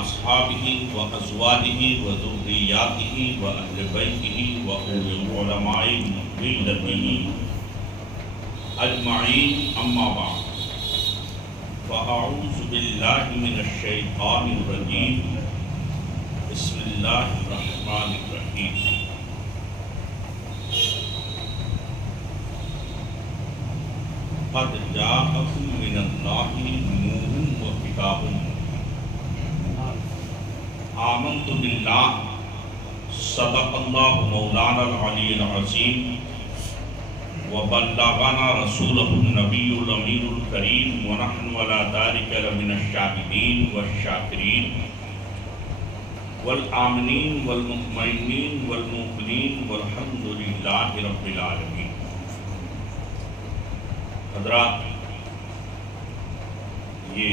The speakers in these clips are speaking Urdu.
وأصحابه وأزواجه وذرياته وأهل بيته وعلماء ملته أجمعين أما بعد فأعوذ بالله من الشيطان الرجيم بسم الله الرحمن الرحيم قد جاءكم من الله نور وكتاب آمنت بالله صدق الله مولانا العلي العظيم وبلغنا رسوله النبي الأمين الكريم ونحن على ذلك لمن الشاهدين والشاكرين والآمنين والمطمئنين والموقنين والحمد لله رب العالمين. حضرات، یہ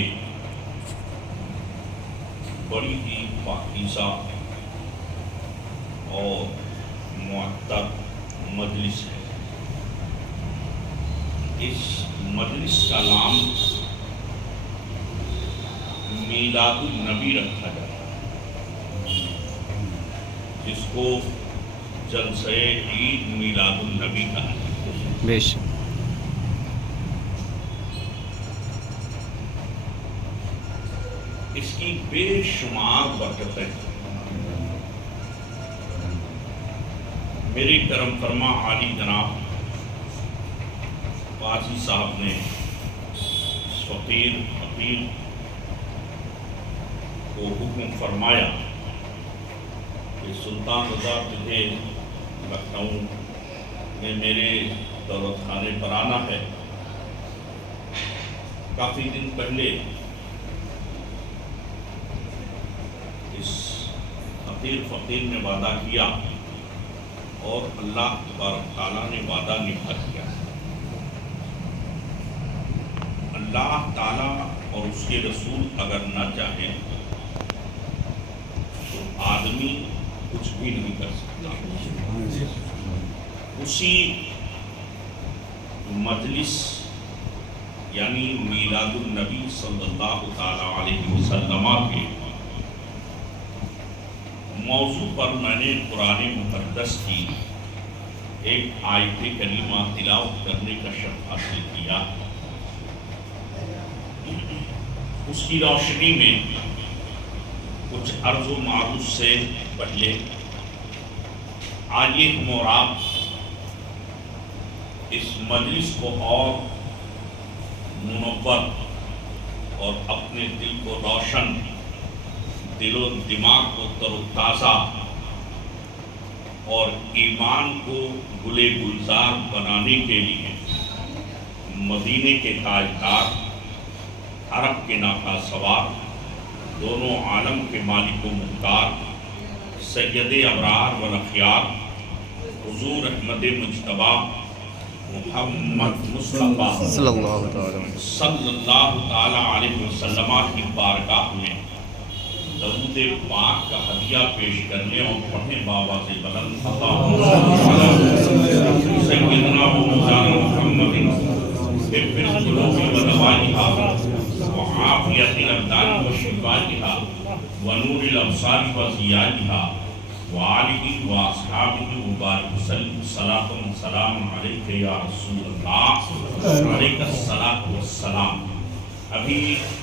بڑی ہی پاکیزہ اور معطر مجلس ہے. اس مجلس کا نام میلاد النبی رکھا جاتا ہے، جس کو جلسہ عید میلاد النبی کہا جاتا ہے. بے شک. اس کی بے شمار برکتیں. میری کرم فرما عالی جناب قاضی صاحب نے اس فقیر کو حکم فرمایا کہ سلطان رضا تجھے لکھنؤ میں میرے دولت خانے پر آنا ہے. کافی دن پہلے اس فقیر نے وعدہ کیا اور اللہ تبارک تعالیٰ نے وعدہ نبھا کیا. اللہ تعالیٰ اور اس کے رسول اگر نہ چاہیں تو آدمی کچھ بھی نہیں کر سکتا. اسی مجلس یعنی میلاد النبی صلی اللہ تعالیٰ علیہ وسلم کے موضوع پر میں نے قرآن مقدس کی ایک آیت کریمہ تلاوت کرنے کا شرف حاصل کیا. اس کی روشنی میں کچھ عرض و معروض سے پہلے آئیے ہم اور آپ اس مجلس کو اور منور اور اپنے دل کو روشن، دل و دماغ کو تر و تازہ اور ایمان کو گلے گلزار بنانے کے لیے مدینے کے تاجدار، عرب کے ناقہ سوار، دونوں عالم کے مالک و مختار، سید ابرار و اخیار حضور احمد مجتبی محمد مصطفیٰ صلی اللہ تعالی علیہ وسلم کی بارگاہ میں درود پاک کا ہدیہ پیش کرنے اور پڑھنے بابا سے بلند سیدنا و مولانا محمد طب القلوب و دوائها وعافیت الابدان و شفائها ونور الابصار و ضیائها وآلہ واصحابہ وبارک وسلم. صلاۃ و سلام علیک یا رسول اللہ، علیک الصلاۃ والسلام. ابھی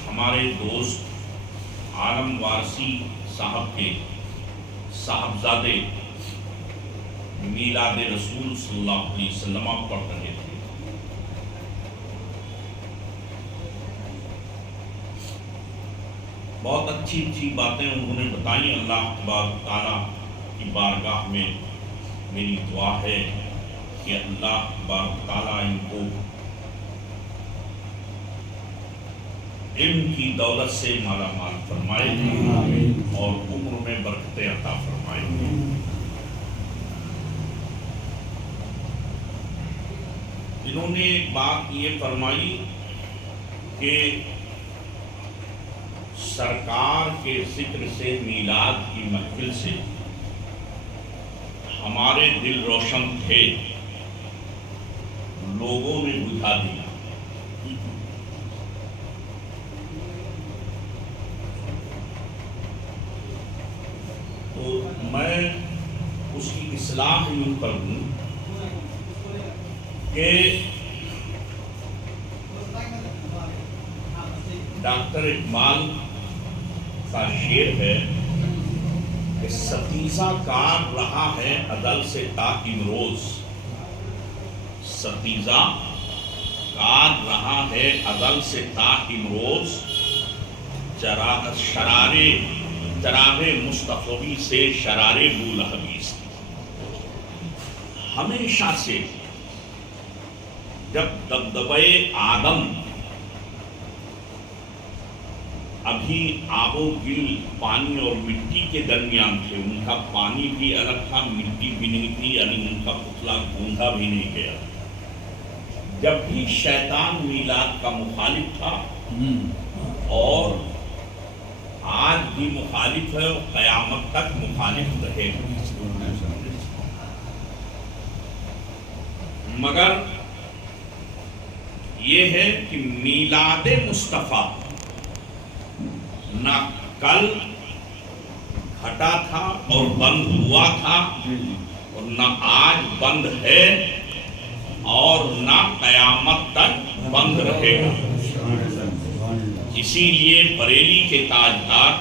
ہمارے دوست عالم وارسی صاحب کے صاحبزادے میلاد رسول صلی اللہ علیہ وسلم پڑھ رہے تھے. بہت اچھی اچھی باتیں انہوں نے بتائیں. اللہ تبارک تعالیٰ کی بارگاہ میں میری دعا ہے کہ اللہ تبارک تعالیٰ ان کو علم کی دولت سے مالا مال فرمائے اور عمر میں برکتیں عطا فرمائے. انہوں نے ایک بات یہ فرمائی کہ سرکار کے ذکر سے، میلاد کی محفل سے ہمارے دل روشن تھے، لوگوں نے بجھا دیا. تو میں اس کی اصلاح یوں کر دوں کہ ڈاکٹر اقبال کا شعر ہے کہ ستیزہ کار رہا ہے ازل سے تا امروز، ستیزہ کار رہا ہے ازل سے تا امروز، چراغ مصطفی سے شرار بولہبیز۔ ہمیشہ سے جب دبدبہ آدم ابھی آب و گل پانی اور مٹی کے درمیان تھے، ان کا پانی بھی الگ تھا، مٹی بھی نہیں تھی، یعنی ان کا پتلا گوندا بھی نہیں گیا، جب بھی شیطان میلاد کا مخالف تھا اور آج بھی مخالف ہے اور قیامت تک مخالف رہے گا۔ مگر یہ ہے کہ میلاد مصطفیٰ نہ کل گھٹا تھا اور بند ہوا تھا اور نہ آج بند ہے اور نہ قیامت تک بند رہے گا۔ اسی لیے بریلی کے تاجدار،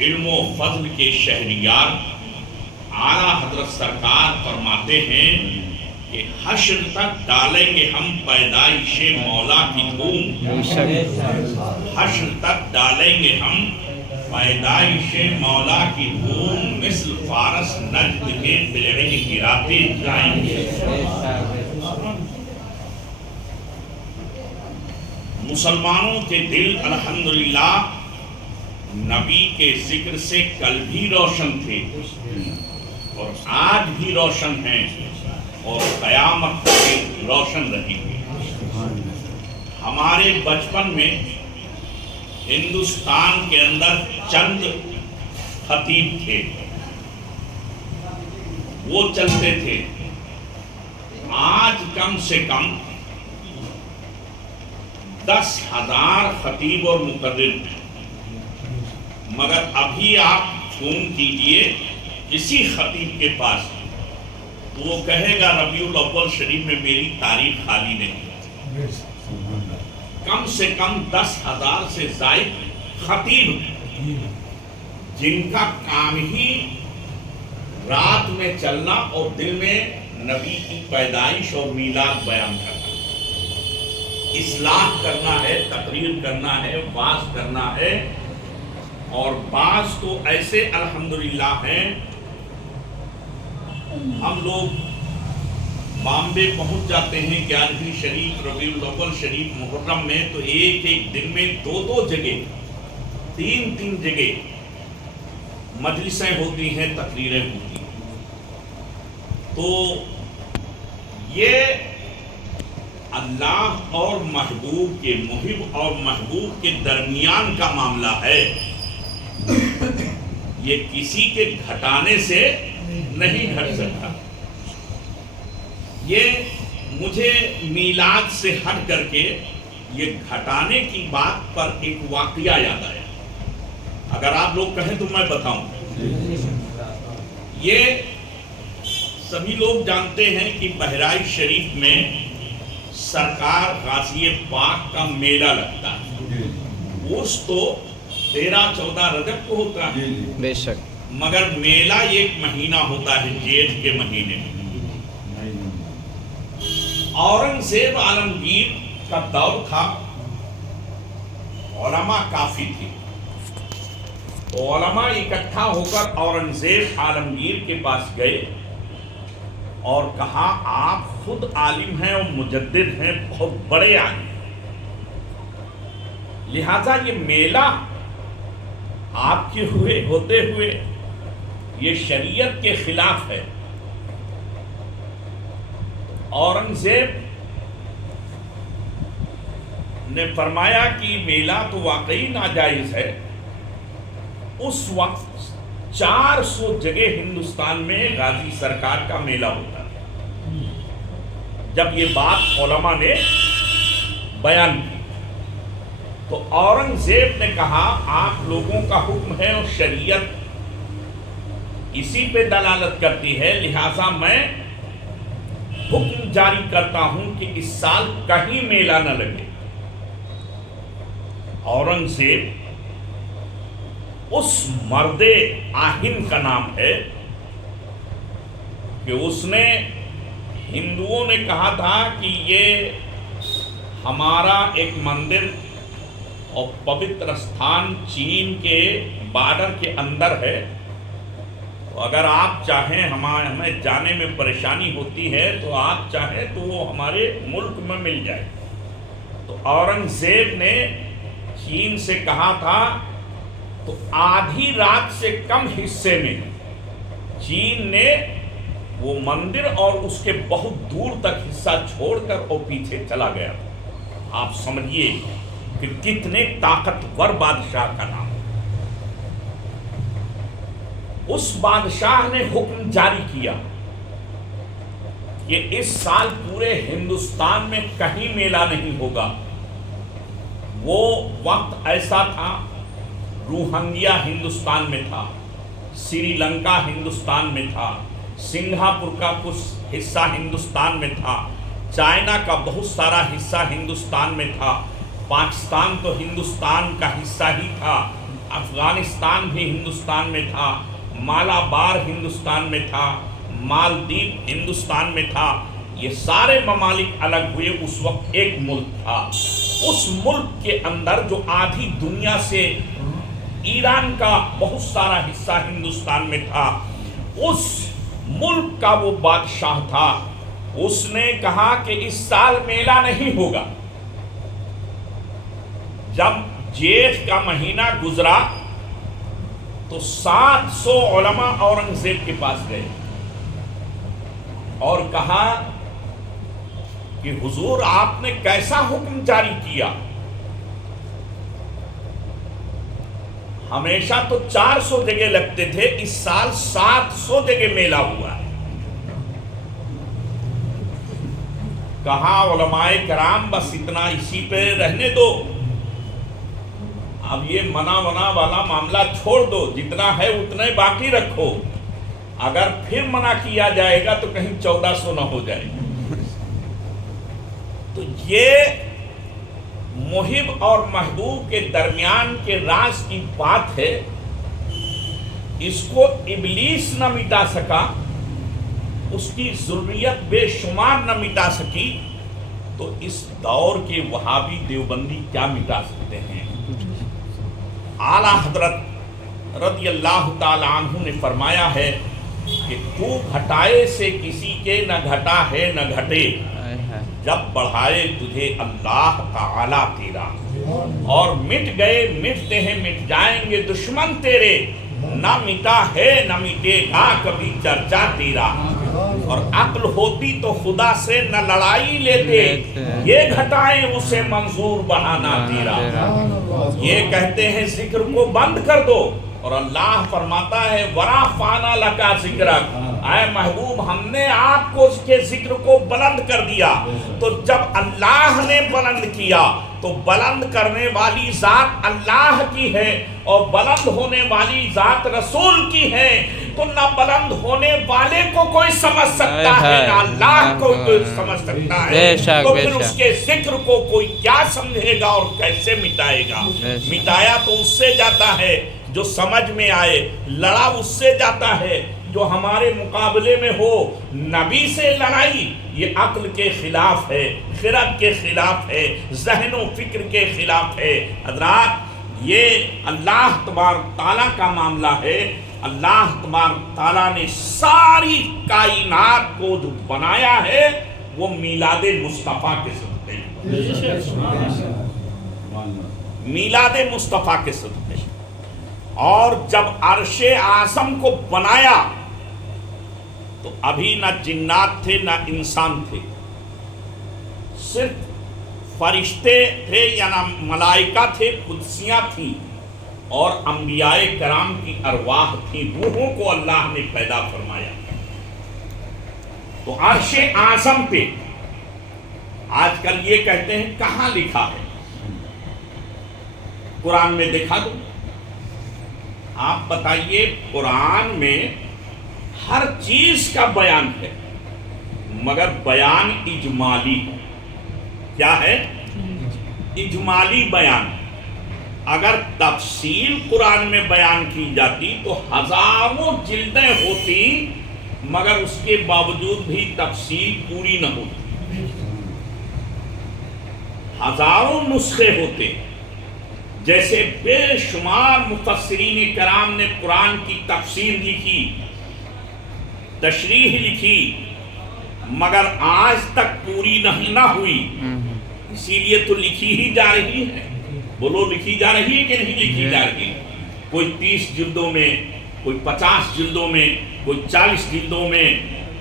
علم و فضل کے شہریار اعلیٰ حضرت سرکار فرماتے ہیں کہ حشر تک ڈالیں گے ہم پیدائش مولا کی دھوم، حشر تک ڈالیں گے ہم پیدائش مولا کی دھوم، مثل فارس نجد کے بلعین گراتے جائیں گے۔ مسلمانوں کے دل الحمدللہ نبی کے ذکر سے کل بھی روشن تھے اور آج بھی روشن ہیں اور قیامت تک روشن رہیں گے۔ ہمارے بچپن میں ہندوستان کے اندر چند خطیب تھے، وہ چلتے تھے۔ آج کم سے کم 10,000 خطیب اور مقرر ہیں، مگر ابھی آپ فون کیجئے کسی خطیب کے پاس، وہ کہے گا ربیع الاول شریف میں میری تاریخ خالی نہیں۔ کم سے کم 10,000 سے زائد خطیب ہیں جن کا کام ہی رات میں چلنا اور دل میں نبی کی پیدائش اور میلاد بیان کرنا، اصلاح کرنا ہے، تقریر کرنا ہے، واعظ کرنا ہے۔ اور بعض تو ایسے الحمدللہ ہیں، ہم لوگ بامبے پہنچ جاتے ہیں 11ویں شریف، ربیع الاول شریف، محرم میں، تو ایک ایک دن میں 2 جگہ، 3 جگہ مجلسیں ہوتی ہیں، تقریریں ہوتی ہیں۔ تو یہ اللہ اور محبوب کے، محب اور محبوب کے درمیان کا معاملہ ہے، یہ کسی کے گھٹانے سے نہیں گھٹ سکتا۔ یہ مجھے میلاد سے ہٹ کر کے یہ گھٹانے کی بات پر ایک واقعہ یاد آیا، اگر آپ لوگ کہیں تو میں بتاؤں۔ یہ سبھی لوگ جانتے ہیں کہ بہرائچ شریف میں سرکار غازی پاک کا میلہ لگتا ہے، اس تو 13-14 رجب کو ہوتا ہے، بے شک، مگر میلہ ایک مہینہ ہوتا ہے، جیٹھ کے مہینے میں۔ اورنگزیب عالمگیر کا دور تھا، علماء کافی تھے، تو علماء اکٹھا ہو کر اورنگزیب عالمگیر کے پاس گئے اور کہا آپ خود عالم ہیں اور مجدد ہیں، بہت بڑے عالم، لہذا یہ میلہ آپ کے ہوتے ہوئے یہ شریعت کے خلاف ہے۔ اورنگزیب نے فرمایا کہ میلہ تو واقعی ناجائز ہے۔ اس وقت 400 جگہ ہندوستان میں غازی سرکار کا میلہ ہوتا ہے۔ جب یہ بات علماء نے بیان کی تو اورنگزیب نے کہا آپ لوگوں کا حکم ہے اور شریعت اسی پہ دلالت کرتی ہے، لہذا میں حکم جاری کرتا ہوں کہ اس سال کہیں میلہ نہ لگے۔ اورنگزیب اس مرد آہن کا نام ہے کہ اس نے ہندوؤں نے کہا تھا کہ یہ ہمارا ایک مندر اور پوتر استھان چین کے بارڈر کے اندر ہے، تو اگر آپ چاہیں، ہمیں جانے میں پریشانی ہوتی ہے تو آپ چاہیں تو وہ ہمارے ملک میں مل جائے۔ تو اورنگزیب نے چین سے کہا تھا، تو آدھی رات سے کم حصے میں چین نے وہ مندر اور اس کے بہت دور تک حصہ چھوڑ کر اور پیچھے چلا گیا۔ آپ سمجھیے کہ کتنے طاقتور بادشاہ کا نام۔ اس بادشاہ نے حکم جاری کیا کہ اس سال پورے ہندوستان میں کہیں میلہ نہیں ہوگا۔ وہ وقت ایسا تھا، روہنگیا ہندوستان میں تھا، سری لنکا ہندوستان میں تھا، سنگاپور کا کچھ حصہ ہندوستان میں تھا، چائنا کا بہت سارا حصہ ہندوستان میں تھا، پاکستان تو ہندوستان کا حصہ ہی تھا، افغانستان بھی ہندوستان میں تھا، مالابار ہندوستان میں تھا، مالدیپ ہندوستان میں تھا۔ یہ سارے ممالک الگ ہوئے، اس وقت ایک ملک تھا۔ اس ملک کے اندر جو آدھی دنیا سے ایران کا بہت سارا حصہ ہندوستان میں تھا، اس ملک کا وہ بادشاہ تھا۔ اس نے کہا کہ اس سال میلہ نہیں ہوگا۔ جب جیٹھ کا مہینہ گزرا تو 700 علماء اورنگزیب کے پاس گئے اور کہا کہ حضور آپ نے کیسا حکم جاری کیا؟ ہمیشہ تو 400 جگہ لگتے تھے، اس سال 700 جگہ میلہ ہوا ہے۔ کہا علماء کرام بس اتنا اسی پہ رہنے دو، اب یہ منع والا معاملہ چھوڑ دو، جتنا ہے اتنے باقی رکھو، اگر پھر منع کیا جائے گا تو کہیں 1400 نہ ہو جائے۔ تو یہ محب اور محبوب کے درمیان کے راز کی بات ہے، اس کو ابلیس نہ مٹا سکا، اس کی ذریت بے شمار نہ مٹا سکی، تو اس دور کے وہابی دیوبندی کیا مٹا سکتے ہیں؟ اعلیٰ حضرت رضی اللہ تعالی عنہ نے فرمایا ہے کہ تو گھٹائے سے کسی کے نہ گھٹا ہے نہ گھٹے، جب بڑھائے تجھے اللہ تعالی تیرا، اور مٹ گئے مٹتے ہیں مٹ جائیں گے دشمن تیرے، نہ مٹا ہے نہ مٹے گا کبھی چرچا تیرا۔ اور عقل ہوتی تو خدا سے نہ لڑائی لیتے، یہ گھٹائیں اسے منظور بہانا تیرا۔ یہ کہتے ہیں ذکر کو بند کر دو، اور اللہ فرماتا ہے وَرَفَعْنَا لَكَ ذِكْرَكَ، اے محبوب ہم نے آپ کو اس کے ذکر کو بلند کر دیا۔ تو جب اللہ نے بلند کیا تو بلند کرنے والی ذات اللہ کی ہے، اور بلند ہونے والی ذات رسول کی ہے، تو نہ بلند ہونے والے کو کوئی سمجھ سکتا ہے نہ اللہ کو کوئی سمجھ سکتا ہے، تو پھر اس کے ذکر کو کوئی کیا سمجھے گا اور کیسے مٹائے گا؟ مٹایا تو اس سے جاتا ہے جو سمجھ میں آئے، لڑا اس سے جاتا ہے جو ہمارے مقابلے میں ہو۔ نبی سے لڑائی یہ عقل کے خلاف ہے، خرد کے خلاف ہے، ذہن و فکر کے خلاف ہے۔ حضرات یہ اللہ تبارک تعالیٰ کا معاملہ ہے۔ اللہ تبارک تعالیٰ نے ساری کائنات کو جو بنایا ہے وہ میلاد مصطفیٰ کے صدقے، میلاد مصطفیٰ کے صدقے۔ اور جب عرش اعظم کو بنایا تو ابھی نہ جنات تھے نہ انسان تھے، صرف فرشتے تھے یا نہ ملائکہ تھے، قدسیاں تھیں، اور انبیاء کرام کی ارواح تھی، روحوں کو اللہ نے پیدا فرمایا۔ تو عرش اعظم پہ آج کل یہ کہتے ہیں کہاں لکھا ہے؟ قرآن میں دکھا دو۔ آپ بتائیے قرآن میں ہر چیز کا بیان ہے، مگر بیان اجمالی ہے۔ کیا ہے؟ اجمالی بیان۔ اگر تفصیل قرآن میں بیان کی جاتی تو ہزاروں جلدیں ہوتی، مگر اس کے باوجود بھی تفصیل پوری نہ ہوتی۔ ہزاروں نسخے ہوتے، جیسے بے شمار مفسرین کرام نے قرآن کی تفسیر لکھی، تشریح لکھی، مگر آج تک پوری نہ ہوئی۔ اسی لیے تو لکھی ہی جا رہی ہے۔ بولو، لکھی جا رہی ہے کہ نہیں لکھی جا رہی؟ کوئی 30 جلدوں میں، کوئی 50 جلدوں میں، کوئی 40 جلدوں میں،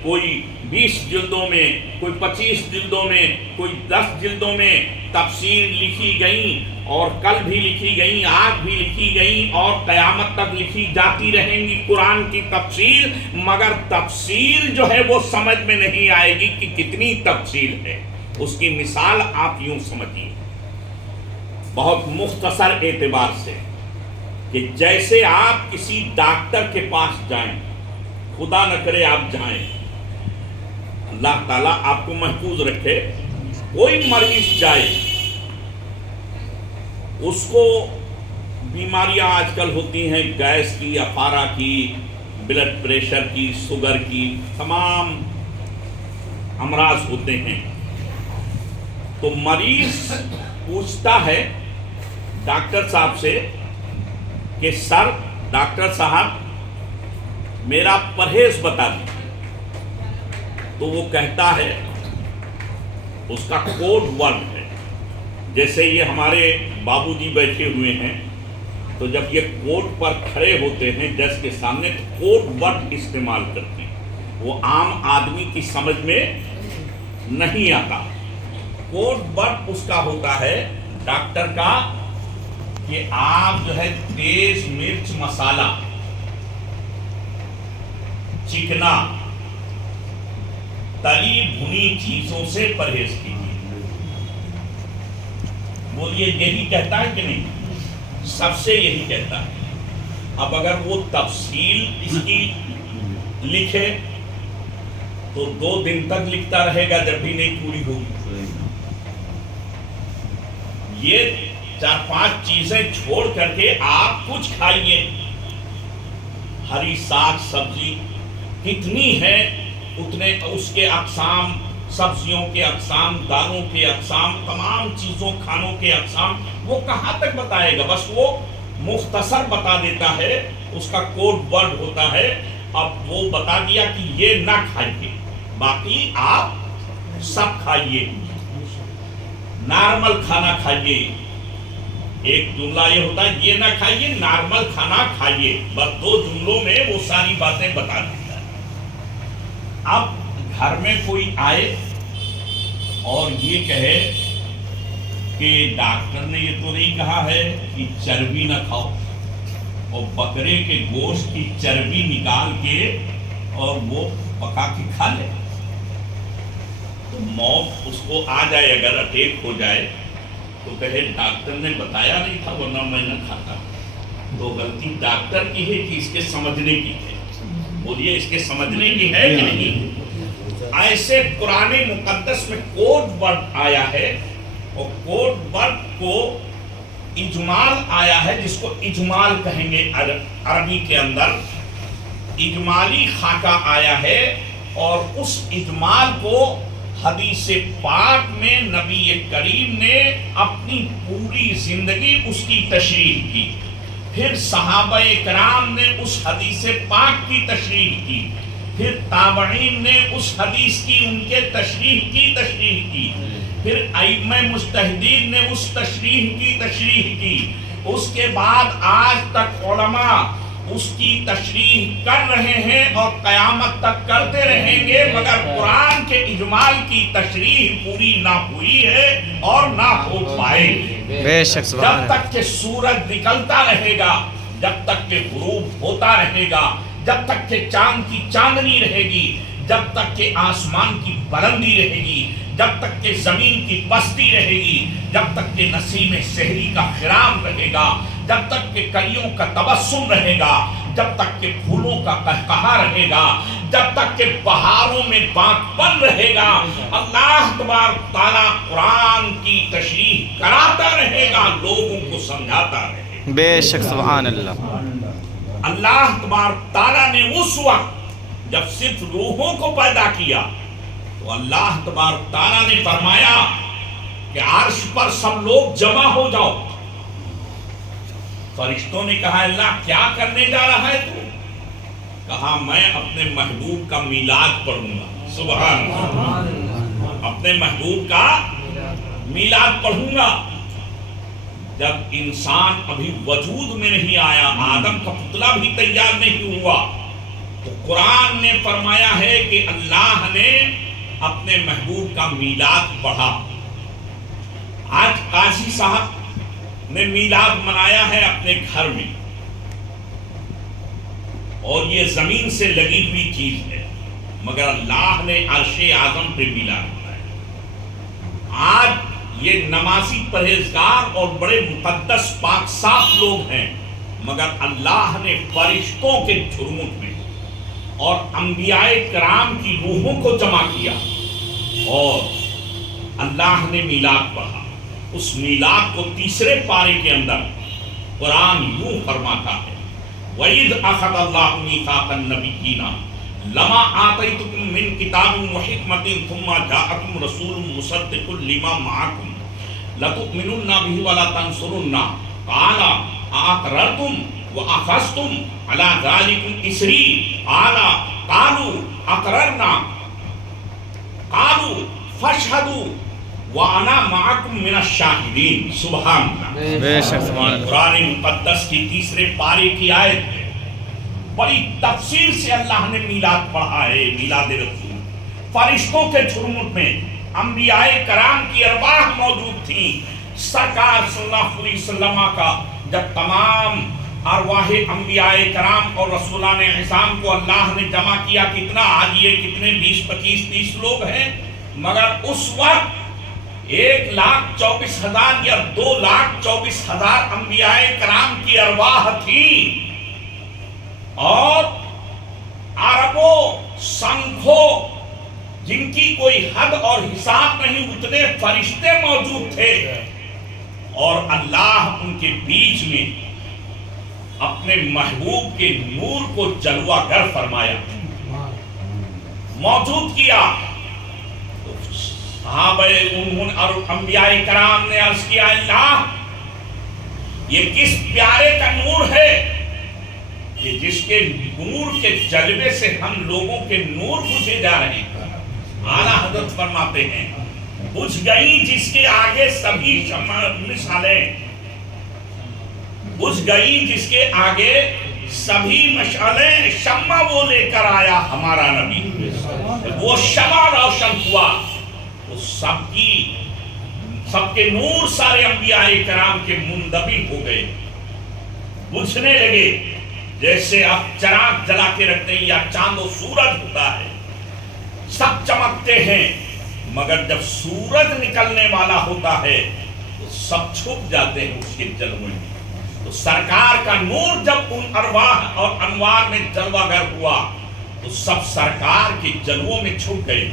کوئی 20 جلدوں میں، کوئی 25 جلدوں میں، کوئی 10 جلدوں میں تفسیر لکھی گئیں، اور کل بھی لکھی گئیں، آج بھی لکھی گئیں، اور قیامت تک لکھی جاتی رہیں گی قرآن کی تفسیر۔ مگر تفسیر جو ہے وہ سمجھ میں نہیں آئے گی کہ کتنی تفسیر ہے۔ اس کی مثال آپ یوں سمجھیے، بہت مختصر اعتبار سے، کہ جیسے آپ کسی ڈاکٹر کے پاس جائیں، خدا نہ کرے آپ جائیں، اللہ تعالیٰ آپ کو محفوظ رکھے، کوئی مریض جائے، اس کو بیماریاں آج کل ہوتی ہیں، گیس کی، افارہ کی، بلڈ پریشر کی، شوگر کی، تمام امراض ہوتے ہیں۔ تو مریض پوچھتا ہے ڈاکٹر صاحب سے کہ سر، ڈاکٹر صاحب میرا پرہیز بتا دیجیے۔ تو وہ کہتا ہے، اس کا کوڈ ورڈ ہے، جیسے یہ ہمارے بابو جی بیٹھے ہوئے ہیں، تو جب یہ کوڈ پر کھڑے ہوتے ہیں جج کے سامنے تو کوڈ ورڈ استعمال کرتے ہیں، وہ عام آدمی کی سمجھ میں نہیں آتا۔ کوڈ ورڈ اس کا ہوتا ہے ڈاکٹر کا کہ آپ جو ہے تیز مرچ مسالہ، چکنا، تلی بھنی چیزوں سے پرہیز کیجیے۔ بولیے، یہی کہتا ہے کہ نہیں؟ سب سے یہی کہتا ہے۔ اب اگر وہ تفصیل اس کی لکھے تو 2 دن تک لکھتا رہے گا جب بھی نہیں پوری ہوگی۔ یہ 4-5 چیزیں چھوڑ کر کے آپ کچھ کھائیے، ہری ساگ سبزی کتنی ہے اتنے اس کے اقسام، سبزیوں کے اقسام، دالوں کے اقسام، تمام چیزوں کھانوں کے اقسام، وہ کہاں تک بتائے گا؟ بس وہ مختصر بتا دیتا ہے، اس کا کوڈ ورڈ ہوتا ہے۔ اب وہ بتا دیا کہ یہ نہ کھائیے، باقی آپ سب کھائیے، نارمل کھانا کھائیے۔ ایک جملہ یہ ہوتا ہے، یہ نہ کھائیے، نارمل کھانا کھائیے، بس 2 جملوں میں وہ ساری باتیں بتا دیتا ہے۔ اب گھر میں کوئی آئے اور یہ کہے کہ ڈاکٹر نے یہ تو نہیں کہا ہے کہ چربی نہ کھاؤ، اور بکرے کے گوشت کی چربی نکال کے اور وہ پکا کے کھا لے، تو موت اس کو آ جائے، اگر اٹیک ہو جائے تو کہے ڈاکٹر نے بتایا نہیں تھا ورنہ میں نہ کھاتا۔ تو غلطی ڈاکٹر کی ہے کہ اس کے سمجھنے کی ہے؟ بولیے، اس کے سمجھنے کی ہے کہ نہیں؟ ایسے قرآن مقدس میں کوڈ ورڈ آیا ہے، اور کوڈ ورڈ کو اجمال آیا ہے، جس کو اجمال کہیں گے عربی کے اندر، اجمالی خاکہ آیا ہے، اور اس اجمال کو حدیث پاک میں نبی کریم نے اپنی پوری زندگی اس کی تشریح کی، پھر صحابہ کرام نے اس حدیث پاک کی تشریح کی، پھر تابعین نے اس حدیث کی، ان کے تشریح کی، پھر ائمہ مجتہدین نے اس تشریح کی، اس کے بعد آج تک علماء اس کی تشریح کر رہے ہیں اور قیامت تک کرتے رہیں گے، مگر قرآن کے اجمال کی تشریح پوری نہ ہوئی ہے اور نہ ہو پائے گی۔ بے شک سبحان جب تک کہ سورج نکلتا رہے گا، جب تک کہ غروب ہوتا رہے گا، جب تک کہ چاند کی چاندنی رہے گی، جب تک کہ آسمان کی بلندی رہے گی، جب تک کہ زمین کی پستی رہے گی، جب تک کہ نسیم سحری کا خرام رہے گا، جب تک کہ کلیوں کا تبسم رہے گا، جب تک کہ پھولوں کا قہقہا رہے گا، جب تک کہ بہاروں میں باغ بن رہے گا، اللہ تبارک تعالیٰ قرآن کی تشریح کراتا رہے گا، لوگوں کو سمجھاتا رہے گا۔ بے شک سبحان اللہ۔ اللہ تبارک تعالیٰ نے اس وقت جب صرف روحوں کو پیدا کیا تو اللہ تبارک تعالیٰ نے فرمایا کہ عرش پر سب لوگ جمع ہو جاؤ۔ فرشتوں نے کہا اللہ کیا کرنے جا رہا ہے تو؟ کہا میں اپنے محبوب کا میلاد پڑھوں گا۔ سبحان اللہ، اپنے محبوب کا میلاد پڑھوں گا۔ جب انسان ابھی وجود میں نہیں آیا، آدم کا پتلا بھی تیار نہیں ہوا، تو قرآن نے فرمایا ہے کہ اللہ نے اپنے محبوب کا میلاد پڑھا۔ آج قاضی صاحب نے میلاد منایا ہے اپنے گھر میں، اور یہ زمین سے لگی ہوئی چیز ہے، مگر اللہ نے عرش اعظم پہ میلاد منایا۔ آج یہ نمازی پرہیزگار اور بڑے مقدس پاک صاف لوگ ہیں، مگر اللہ نے فرشتوں کے جھرمٹ میں اور انبیاء کرام کی روحوں کو جمع کیا اور اللہ نے میلاد پڑھا۔ اس میلاد کو تیسرے پارے کے اندر قرآن یوں فرماتا ہے وَإِذْ أَخَذَ اللَّهُ مِيثَاقَ النَّبِيِّينَ لَمَا آتَيْتُكُم مِّن كِتَابٍ وَحِكْمَةٍ ثُمَّ جَاءَكُمْ رَسُولٌ مُّصَدِّقٌ لِّمَا مَعَكُمْ لَتُؤْمِنُنَّ بِهِ وَلَتَنصُرُنَّهُ قَالَ أَأَقْرَرْتُمْ وَأَخَذْتُمْ عَلَىٰ ذَٰلِكُمْ إِصْرِي قَالُوا أَقْرَرْنَا قَالُوا فَاشْهَدُوا وَأَنَا مَعَكُمْ مِنَ الشَّاهِدِينَ۔ سبحان اللہ، بے شک سبحان اللہ۔ قرآن مقدس کی تیسرے پارے کی آیت ہے، بڑی تفصیل سے اللہ نے میلاد پڑھا ہے، میلاد رسول۔ فرشتوں کے جھرمٹ میں انبیاء کرام کی ارواح موجود تھیں۔ سرکار صلی اللہ علیہ وسلم کا جب تمام ارواح انبیاء کرام اور رسولان اعظام کو اللہ نے جمع کیا، کتنا آج یہ کتنے 20 25 30 لوگ ہیں، مگر اس وقت 1,24,000 یا 2,24,000 انبیاء کرام کی ارواح تھی، اور اربوں سنکھوں جن کی کوئی حد اور حساب نہیں، اتنے فرشتے موجود تھے، اور اللہ ان کے بیچ میں اپنے محبوب کے نور کو جلوہ گر فرمایا، موجود کیا۔ صحابہ اور انبیاء کرام نے عرض کیا اللہ یہ کس پیارے کا نور ہے کہ جس کے نور کے جلوے سے ہم لوگوں کے نور بجھے جا رہے ہیں۔ اعلیٰ حضرت فرماتے ہیں بجھ گئی جس کے آگے سبھی مشعلیں، بجھ گئی جس کے آگے سبھی مشعلیں، شمع وہ لے کر آیا ہمارا نبی، وہ شمع روشن ہوا، سب کے نور سارے انبیاء کرام کے مندمج ہو گئے، بجھنے لگے، جیسے آپ چراغ جلا کے رکھتے ہیں یا چاند و سورج ہوتا ہے، سب چمکتے ہیں، مگر جب سورج نکلنے والا ہوتا ہے تو سب چھپ جاتے ہیں اس کے جلوے میں۔ تو سرکار کا نور جب ان ارواح اور انوار میں جلوہ گر ہوا تو سب سرکار کے جلووں میں چھپ گئے،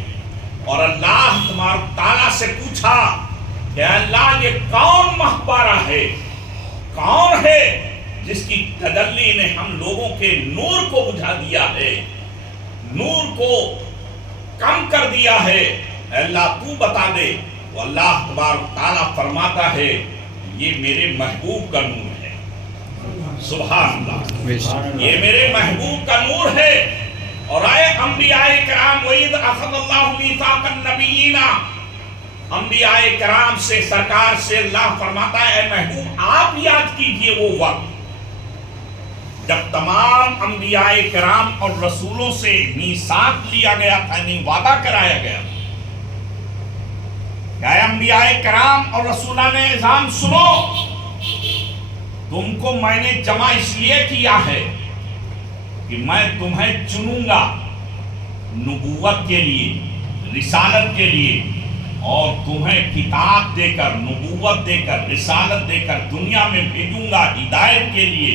اور اللہ تبارک تعالیٰ سے پوچھا کہ اللہ یہ کون مخبارہ ہے، کون ہے جس کی تجلی نے ہم لوگوں کے نور کو بجھا دیا ہے، نور کو کم کر دیا ہے، اے اللہ تو بتا دے۔ وہ اللہ تبارک تعالیٰ فرماتا ہے یہ میرے محبوب کا نور ہے۔ سبحان اللہ، یہ میرے محبوب کا نور ہے۔ اور آئے انبیاء کرام وَإِذْ أَخَذَ اللَّهُ مِيثَاقَ النَّبِيِّينَ، انبیاء کرام سے سرکار سے اللہ فرماتا ہے اے محبوب آپ یاد کیجئے وہ وقت جب تمام انبیاء کرام اور رسولوں سے میثاق لیا گیا تھا، یعنی وعدہ کرایا گیا کہ اے انبیاء کرام اور رسولان اعظام سنو، تم کو میں نے جمع اس لیے کیا ہے کہ میں تمہیں چنوں گا نبوت کے لیے، رسالت کے لیے، اور تمہیں کتاب دے کر، نبوت دے کر، رسالت دے کر دنیا میں بھیجوں گا ہدایت کے لیے۔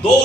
2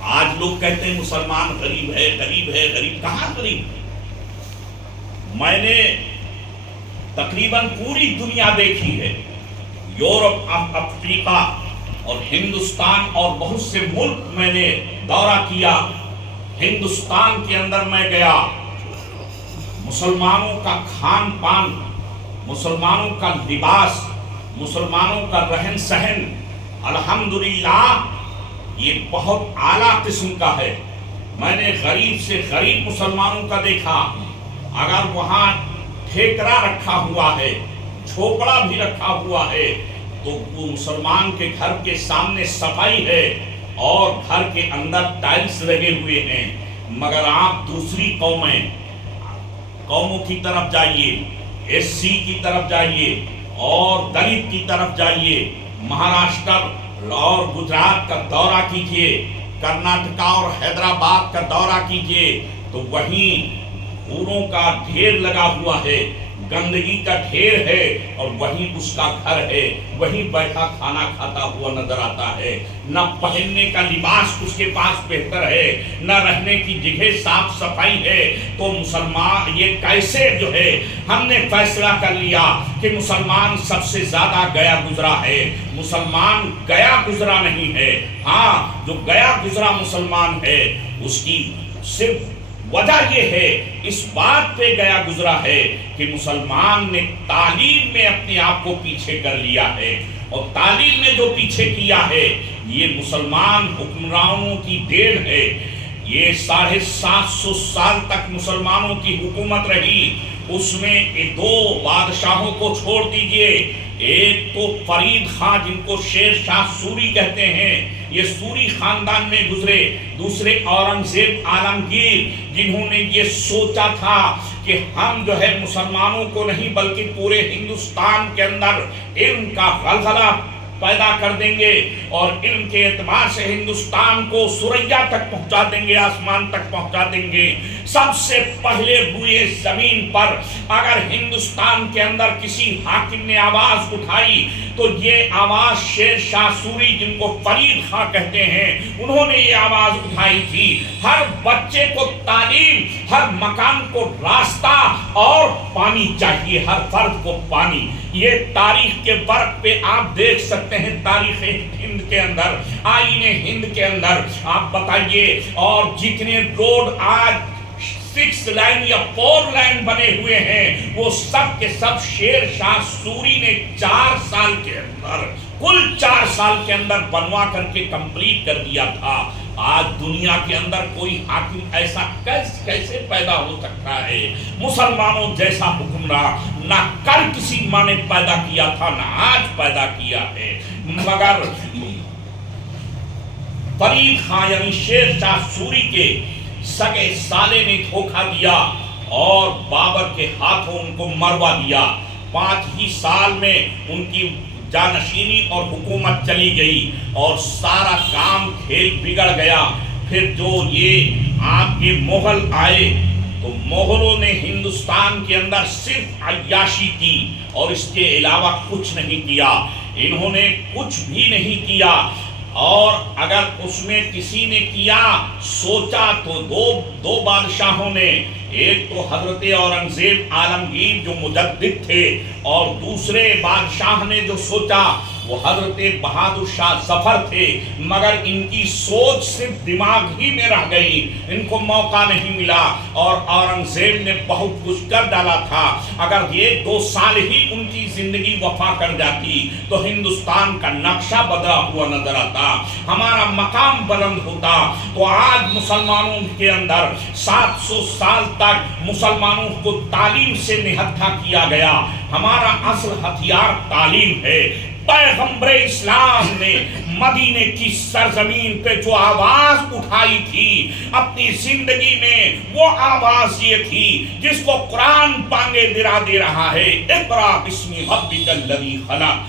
آج لوگ کہتے ہیں مسلمان غریب ہے غریب ہے غریب. کہاں غریب ہے؟ میں نے تقریباً پوری دنیا دیکھی ہے. یورپ، افریقہ اور ہندوستان اور بہت سے ملک میں نے دورہ کیا. ہندوستان کے اندر میں گیا، مسلمانوں کا کھان پان، مسلمانوں کا لباس، مسلمانوں کا رہن سہن الحمدللہ یہ بہت اعلیٰ قسم کا ہے. میں نے غریب سے غریب مسلمانوں کا دیکھا. اگر وہاں ٹھیکرا رکھا ہوا ہے، جھوپڑا بھی رکھا ہوا ہے، تو وہ مسلمان کے گھر کے سامنے صفائی ہے اور گھر کے اندر ٹائلس لگے ہوئے ہیں. مگر آپ دوسری قوموں کی طرف جائیے، ایس سی کی طرف جائیے اور دلت کی طرف جائیے، مہاراشٹر اور گجرات کا دورہ کیجئے، کرناٹکا اور حیدرآباد کا دورہ کیجئے، تو وہیں خونوں کا ڈھیر لگا ہوا ہے، گندگی کا ڈھیر ہے، اور وہیں اس کا گھر ہے، وہیں بیٹھا کھانا کھاتا ہوا نظر آتا ہے. نہ پہننے کا لباس اس کے پاس بہتر ہے، نہ رہنے کی جگہ صاف صفائی ہے. تو مسلمان یہ کیسے جو ہے ہم نے فیصلہ کر لیا کہ مسلمان سب سے زیادہ گیا گزرا ہے. مسلمان گیا گزرا نہیں ہے. ہاں، جو گیا گزرا مسلمان ہے اس کی صرف وجہ یہ ہے، اس بات پہ گیا گزرا ہے کہ مسلمان نے تعلیم میں اپنے آپ کو پیچھے کر لیا ہے. اور تعلیم میں جو پیچھے کیا ہے یہ مسلمان حکمرانوں کی دین ہے. یہ 750 سال تک مسلمانوں کی حکومت رہی. اس میں 2 بادشاہوں کو چھوڑ دیجئے. ایک تو فرید خان جن کو شیر شاہ سوری کہتے ہیں، یہ سوری خاندان میں گزرے. دوسرے اورنگزیب عالمگیر جنہوں نے یہ سوچا تھا کہ ہم جو ہے مسلمانوں کو نہیں بلکہ پورے ہندوستان کے اندر علم کا غلغلہ پیدا کر دیں گے اور علم کے اعتبار سے ہندوستان کو ثریا تک پہنچا دیں گے، آسمان تک پہنچا دیں گے. سب سے پہلے ہوئے زمین پر اگر ہندوستان کے اندر کسی حاکم نے آواز اٹھائی تو یہ آواز شیر شاہ سوری جن کو فرید خان کہتے ہیں انہوں نے یہ آواز اٹھائی تھی. ہر بچے کو تعلیم، ہر مکان کو راستہ اور پانی چاہیے، ہر فرد کو پانی. یہ تاریخ کے ورق پہ آپ دیکھ سکتے ہیں، تاریخ ہند کے اندر، آئین ہند کے اندر آپ بتائیے. اور جتنے روڈ آج 6 لائن یا 4 لائن بنے ہوئے ہیں وہ سب کے سب شیر شاہ سوری نے 4 سال کے اندر، کل 4 سال کے اندر بنوا کر کے کمپلیٹ کر دیا تھا. آج دنیا کے اندر کوئی حاکم ایسا کیسے پیدا ہو سکتا ہے؟ مسلمانوں جیسا حکمران نہ کل کسی ماں نے پیدا کیا تھا نہ آج پیدا کیا ہے. مگر فرید خان یعنی شیر شاہ سوری کے سگے سالے نے دھوکہ دیا اور بابر کے ہاتھوں ان کو مروا دیا. 5 ہی سال میں ان کی جانشینی اور حکومت چلی گئی اور سارا کام کھیل بگڑ گیا. پھر جو یہ آپ کے مغل آئے تو مغلوں نے ہندوستان کے اندر صرف عیاشی کی اور اس کے علاوہ کچھ نہیں کیا. انہوں نے کچھ بھی نہیں کیا، اور اگر اس میں کسی نے کیا سوچا تو دو بادشاہوں نے، ایک تو حضرت اورنگزیب عالمگیر جو مجدد تھے اور دوسرے بادشاہ نے جو سوچا وہ حضرت بہادر شاہ ظفر تھے. مگر ان کی سوچ صرف دماغ ہی میں رہ گئی، ان کو موقع نہیں ملا. اور اورنگزیب نے بہت کچھ کر ڈالا تھا. اگر یہ 2 سال ہی ان کی زندگی وفا کر جاتی تو ہندوستان کا نقشہ بدلا ہوا نظر آتا، ہمارا مقام بلند ہوتا. تو آج مسلمانوں کے اندر 700 سال تک مسلمانوں کو تعلیم سے نہتھا کیا گیا. ہمارا اصل ہتھیار تعلیم ہے. پیغمبر اسلام نے مدینے کی سرزمین پہ جو آواز اٹھائی تھی اپنی زندگی میں، وہ آواز یہ تھی جس کو قرآن بانگے درا دے رہا ہے، اقرا بسم ربک الذی خلق.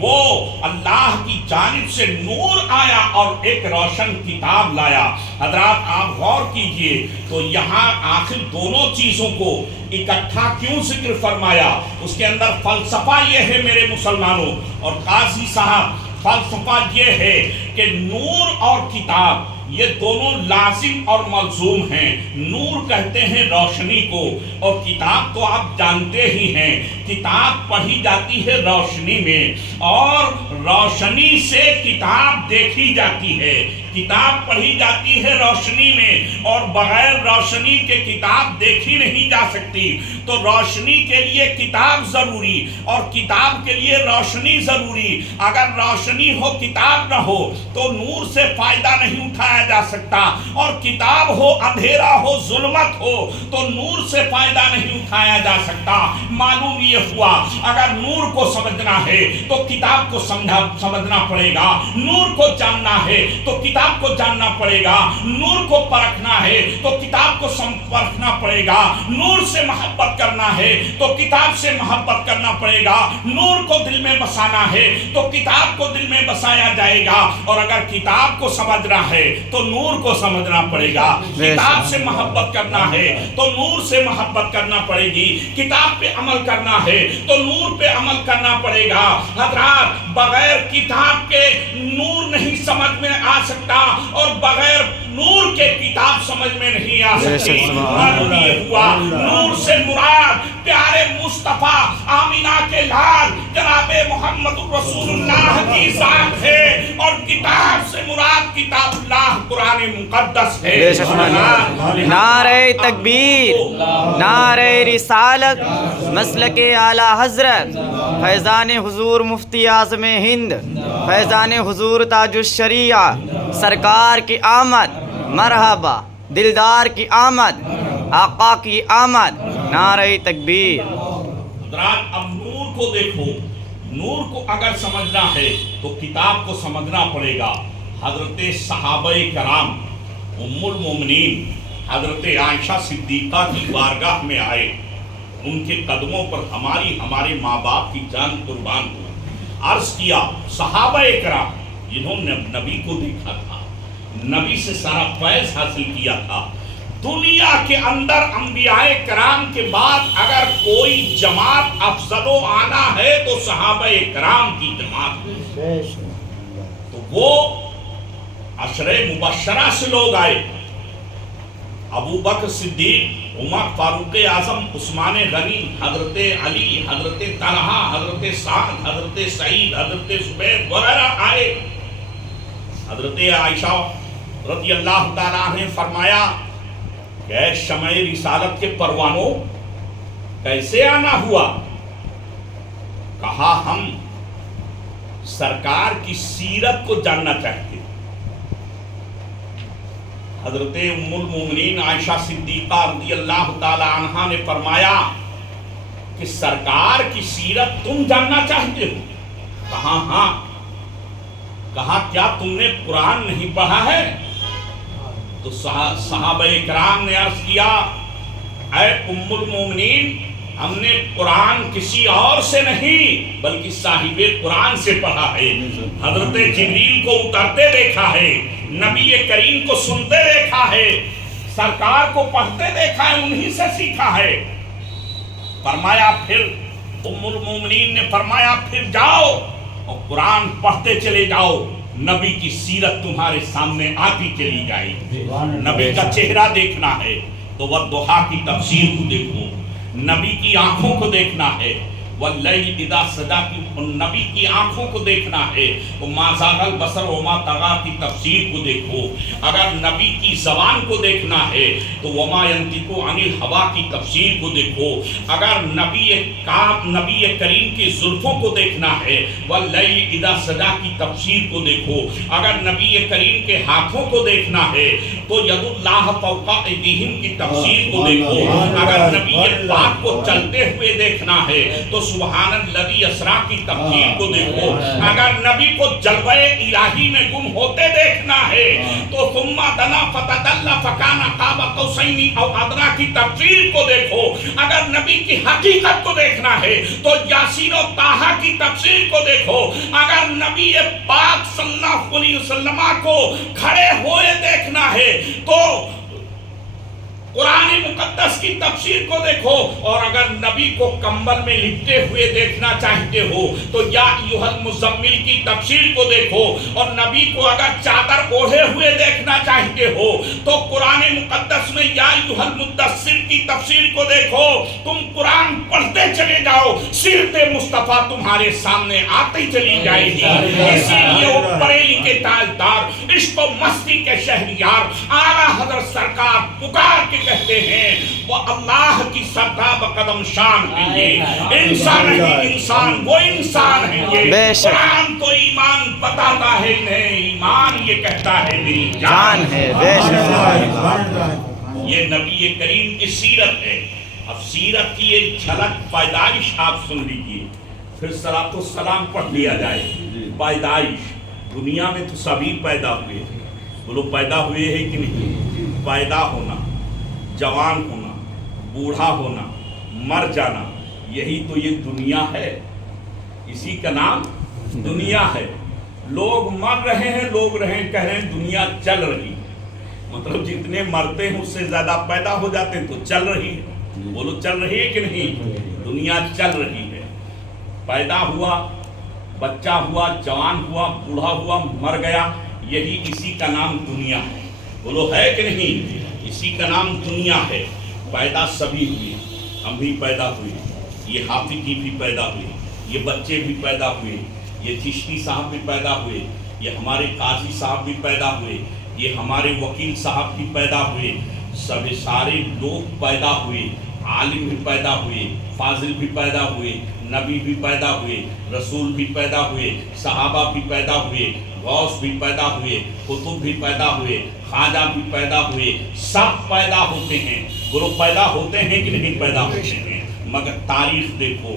وہ اللہ کی جانب سے نور آیا اور ایک روشن کتاب لایا۔ حضرات آپ غور کیجئے تو یہاں آخر دونوں چیزوں کو اکٹھا کیوں ذکر فرمایا؟ اس کے اندر فلسفہ یہ ہے میرے مسلمانوں اور قاضی صاحب، فلسفہ یہ ہے کہ نور اور کتاب یہ دونوں لازم اور ملزوم ہیں۔ نور کہتے ہیں روشنی کو، اور کتاب تو آپ جانتے ہی ہیں، کتاب پڑھی جاتی ہے روشنی میں، اور روشنی سے کتاب دیکھی جاتی ہے۔ کتاب پڑھی جاتی ہے روشنی میں، اور بغیر روشنی کے کتاب دیکھی نہیں جا سکتی۔ تو روشنی کے لیے کتاب ضروری اور کتاب کے لیے روشنی ضروری۔ اگر روشنی ہو کتاب نہ ہو تو نور سے فائدہ نہیں اٹھایا جا سکتا، اور کتاب ہو اندھیرا ہو ظلمت ہو تو نور سے فائدہ نہیں اٹھایا جا سکتا۔ معلوم یہ ہوا اگر نور کو سمجھنا ہے تو کتاب کو سمجھنا پڑے گا، نور کو جاننا ہے تو کتاب کو جاننا پڑے گا، نور کو پرکھنا ہے تو کتاب کو پرکھنا پڑے گا، نور سے محبت کرنا ہے تو کتاب سے محبت کرنا پڑے گا، نور کو دل میں بسانا ہے تو کتاب کو دل میں بسایا جائے گا، اور اگر کتاب کو سمجھنا ہے تو نور کو سمجھنا پڑے گا۔ کتاب سے محبت کرنا ہے تو نور سے محبت کرنا پڑے گی، کتاب پہ عمل کرنا ہے تو نور پہ عمل کرنا پڑے گا۔ حضرات بغیر کتاب کے نور نہیں سمجھ میں آ سکتا، اور بغیر نور کے کتاب سمجھ میں نہیں آ سکتی۔ معلوم یہ ہوا نور سے مراد پیارے مصطفیٰ آمینہ کے لال جناب محمد رسول اللہ کی ذات ہے، اور کتاب سے مراد کتاب اللہ قرآن مقدس ہے۔ نعرہ تکبیر، نعرہ رسالت، مسلک اعلیٰ حضرت فیضان حضور مفتی اعظم ہند، فیضان حضور تاج الشریعہ سرکار کی آمد، مرحبا دلدار کی آمد، آقا کی آمد، نعرہ تکبیر۔ حضرات اب نور کو دیکھو، نور کو اگر سمجھنا ہے تو کتاب کو سمجھنا پڑے گا۔ حضرت صحابہ کرام ام المومنین حضرت عائشہ صدیقہ کی بارگاہ میں آئے، ان کے قدموں پر ہمارے ماں باپ کی جان قربان ہو۔ عرض کیا صحابہ کرام جنہوں نے نبی کو دیکھا تھا، نبی سے سارا فیض حاصل کیا تھا، دنیا کے اندر انبیاء کرام کے بعد اگر کوئی جماعت افضل و اعلیٰ ہے تو صحابہ کرام کی جماعت ہے۔ تو وہ عشرہ مبشرہ سے لوگ آئے، ابو بکر صدیق، عمر فاروق اعظم، عثمان غنی، حضرت علی، حضرت طلحہ، حضرت سعد، حضرت سعید، حضرت زبیر وغیرہ آئے۔ حضرت عائشہ رضی اللہ تعالیٰ عنہ نے فرمایا کہ شمع رسالت کے پروانوں کیسے آنا ہوا؟ کہا ہم سرکار کی سیرت کو جاننا چاہتے۔ حضرت ام المومنین عائشہ صدیقہ رضی اللہ تعالیٰ عنہ نے فرمایا کہ سرکار کی سیرت تم جاننا چاہتے ہو؟ کہا ہاں۔ کہا کیا تم نے قرآن نہیں پڑھا ہے؟ تو صحابہ کرام نے عرض کیا اے ام المومنین، ہم نے قرآن کسی اور سے نہیں بلکہ صاحب قرآن سے پڑھا ہے۔ حضرت جبریل کو اترتے دیکھا ہے، نبی کریم کو سنتے دیکھا ہے، سرکار کو پڑھتے دیکھا ہے، انہی سے سیکھا ہے۔ فرمایا پھر ام المومنین نے فرمایا پھر جاؤ اور قرآن پڑھتے چلے جاؤ، نبی کی سیرت تمہارے سامنے آتی چلی جائے گی۔ نبی کا چہرہ دیکھنا ہے تو والضحیٰ کی تفسیر کو دیکھو، نبی کی آنکھوں کو دیکھنا ہے، واللیل اذا سجا کی نبی کی آنکھوں کو دیکھنا ہے، تو ما زاغ البصر وما طغی کی تفسیر کو دیکھو۔ اگر نبی کی زبان کو دیکھنا ہے تو وما ینطق عن الہوی کی تفسیر کو دیکھو۔ اگر نبی کریم کی زلفوں کو دیکھنا ہے واللیل اذا سجا کی تفسیر کو دیکھو۔ اگر نبی کریم کے ہاتھوں کو دیکھنا ہے تو یداللہ فوق ایدیہم کی تفسیر کو دیکھو. اگر نبی پاک کو چلتے ہوئے دیکھنا ہے تو سبحان الذی اسریٰ کی تفسیر کو دیکھو. اگر نبی کو جلوہ الہی میں گم ہوتے دیکھنا ہے تو ثم دنا فتدلی فکان قاب قوسین او ادنی کی تفسیر کو دیکھو. اگر نبی کی حقیقت کو دیکھنا ہے تو یاسین و طٰہٰ کی تفسیر کو دیکھو. اگر نبی پاک صلی اللہ علیہ وسلم کو کھڑے ہوئے دیکھنا ہے تو قرآن مقدس کی تفسیر کو دیکھو. اور اگر نبی کو کمبل میں لپٹے ہوئے دیکھنا چاہتے ہو تو یا ایھا المزمل کی تفسیر کو دیکھو. اور نبی کو اگر چادر اوڑھے ہوئے دیکھنا چاہتے ہو تو قرآن مقدس میں یا ایھا المدثر کی تفسیر کو دیکھو. تم قرآن پڑھتے چلے جاؤ، سیرت مصطفیٰ تمہارے سامنے آتی چلی جائے گی. اسی لیے وہ بریلی کے تاجدار، عشق و مستی کے شہریار اعلیٰ حضرت سرکار پکار کے کہتے ہیں وہ اللہ کی سرتاب قدم شان ہیں. یہ انسان نہیں انسان، وہ انسان ہیں. یہ قرآن تو ایمان بتاتا ہے انہیں، ایمان یہ کہتا ہے میری جان ہے. یہ نبی کریم کی سیرت ہے. اب سیرت کی ایک جھلک پیدائش آپ سن لیجئے، پھر صلاۃ و سلام پڑھ لیا جائے. پیدائش دنیا میں تو سبھی پیدا ہوئے. بولو پیدا ہوئے ہیں کہ نہیں؟ پیدا ہونا، جوان ہونا، بوڑھا ہونا، مر جانا، یہی تو یہ دنیا ہے. اسی کا نام دنیا ہے. لوگ مر رہے ہیں، لوگ کہہ رہے ہیں دنیا چل رہی. مطلب جتنے مرتے ہیں اس سے زیادہ پیدا ہو جاتے ہیں تو چل رہی ہے. بولو چل رہی ہے کہ نہیں؟ دنیا چل رہی ہے. پیدا ہوا، بچہ ہوا، جوان ہوا، بوڑھا ہوا، مر گیا، یہی اسی کا نام دنیا ہے. بولو ہے کہ نہیں؟ اسی کا نام دنیا ہے. پیدا سبھی ہوئے، ہم بھی پیدا ہوئے، یہ حافظ کی بھی پیدا ہوئے، یہ بچے بھی پیدا ہوئے، یہ چشتی صاحب بھی پیدا ہوئے، یہ ہمارے قاضی صاحب بھی پیدا ہوئے، یہ ہمارے وکیل صاحب بھی پیدا ہوئے. سب سارے لوگ پیدا ہوئے. عالم بھی پیدا ہوئے، فاضل بھی پیدا ہوئے، نبی بھی پیدا ہوئے، رسول بھی پیدا ہوئے، صحابہ بھی پیدا ہوئے، غوث بھی پیدا ہوئے، قطب بھی پیدا ہوئے، خواجہ بھی پیدا ہوئے. سب پیدا ہوتے ہیں. گروہ پیدا ہوتے ہیں کہ نہیں پیدا ہوتے ہیں؟ مگر تاریخ دیکھو.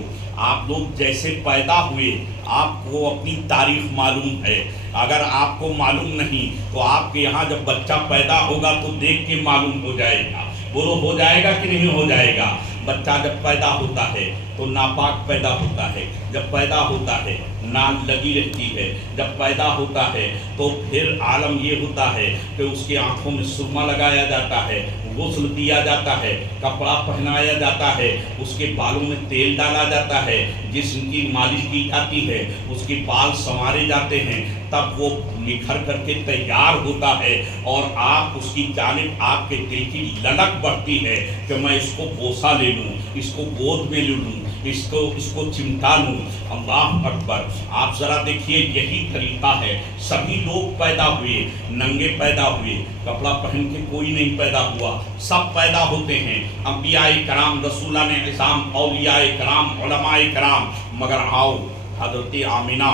آپ لوگ جیسے پیدا ہوئے آپ کو اپنی تاریخ معلوم ہے. اگر آپ کو معلوم نہیں تو آپ کے یہاں جب بچہ پیدا ہوگا تو دیکھ کے معلوم ہو جائے گا. بولو ہو جائے گا کہ نہیں ہو جائے گا؟ بچہ جب پیدا ہوتا ہے تو ناپاک پیدا ہوتا ہے. جب پیدا ہوتا ہے نال لگی رہتی ہے. جب پیدا ہوتا ہے تو پھر عالم یہ ہوتا ہے کہ اس کی آنکھوں میں سرما لگایا جاتا ہے، غسل دیا جاتا ہے، کپڑا پہنایا جاتا ہے، اس کے بالوں میں تیل ڈالا جاتا ہے، جسم کی مالش کی جاتی ہے، اس کے بال سنوارے جاتے ہیں. تب وہ نکھر کر کے تیار ہوتا ہے اور آپ اس کی جانب آپ کے دل کی للک بڑھتی ہے کہ میں اس کو بوسہ لے لوں، اس کو گود میں لے لوں، اس کو چمٹا لوں. اللہ اکبر. آپ ذرا دیکھیے یہی طریقہ ہے. سبھی لوگ پیدا ہوئے، ننگے پیدا ہوئے، کپڑا پہن کے کوئی نہیں پیدا ہوا. سب پیدا ہوتے ہیں. انبیاء کرام، رسولان اعظام، اولیاء کرام، علماء کرام. مگر آؤ حضرت آمنہ